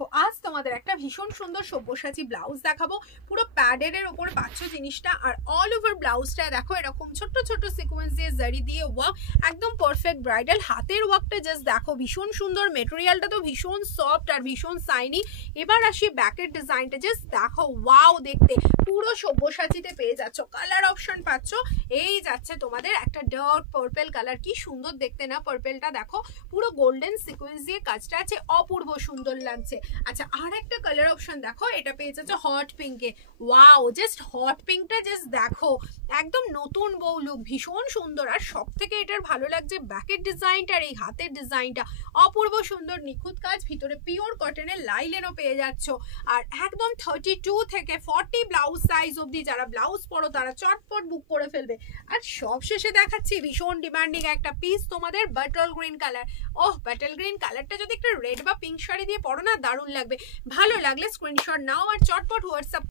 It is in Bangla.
তো আজ তোমাদের একটা ভীষণ সুন্দর সব্যসাচী ব্লাউজ দেখাবো। পুরো প্যাডেড এর উপর পাচ্ছ জিনিসটা, আর অল ওভার ব্লাউজটা দেখো এরকম ছোট ছোট সিকোয়েন্স দিয়ে জারি দিয়ে ওয়ার্ক, একদম পারফেক্ট ব্রাইডাল। হাতের ওয়ার্কটা জাস্ট দেখো ভীষণ সুন্দর, মেটেরিয়ালটা তো ভীষণ সফট আর ভীষণ সাইনি। এবার আসি ব্যাকের ডিজাইনটা, জাস্ট দেখো ওয়াও, দেখতে পুরো সব্যসাচীতে পেয়ে যাচ্ছ। কালার অপশন পাচ্ছ, এই যাচ্ছে তোমাদের একটা ডার্ক পার্পল কালার, কি সুন্দর দেখতে না পার্পলটা, দেখো পুরো গোল্ডেন সিকোয়েন্স দিয়ে কাজটা আছে, অপূর্ব সুন্দর লাগছে। আচ্ছা, আর একটা কালার অপশন দেখো, এটা পেয়ে যাচ্ছে হট পিঙ্কে। ওয়াও, জাস্ট হট পিঙ্কটা জাস্ট দেখো, একদম নতুন বউ লুক, ভীষণ সুন্দর। আর সব থেকে এটার ভালো লাগছে ব্যাকের ডিজাইনটা আর এই হাতের ডিজাইনটা, অপূর্ব সুন্দর নিখুঁত কাজ। ভিতরে পিওর কটনের লাইলেনও পেয়ে যাচ্ছ। আর একদম 32 থেকে 40 ব্লাউজ সাইজ অবধি যারা ব্লাউজ পরো তারা চটপট বুক করে ফেলবে। আর সব শেষে দেখাচ্ছি ভীষণ ডিমান্ডিং একটা পিস তোমাদের, বাটল গ্রিন কালার। ওহ, বাটল গ্রিন কালারটা যদি একটা রেড বা পিঙ্ক শাড়ি দিয়ে পরো না, দারুণ লাগবে। ভালো লাগলে স্ক্রিনশট নাও আর চটপট হোয়াটসঅ্যাপ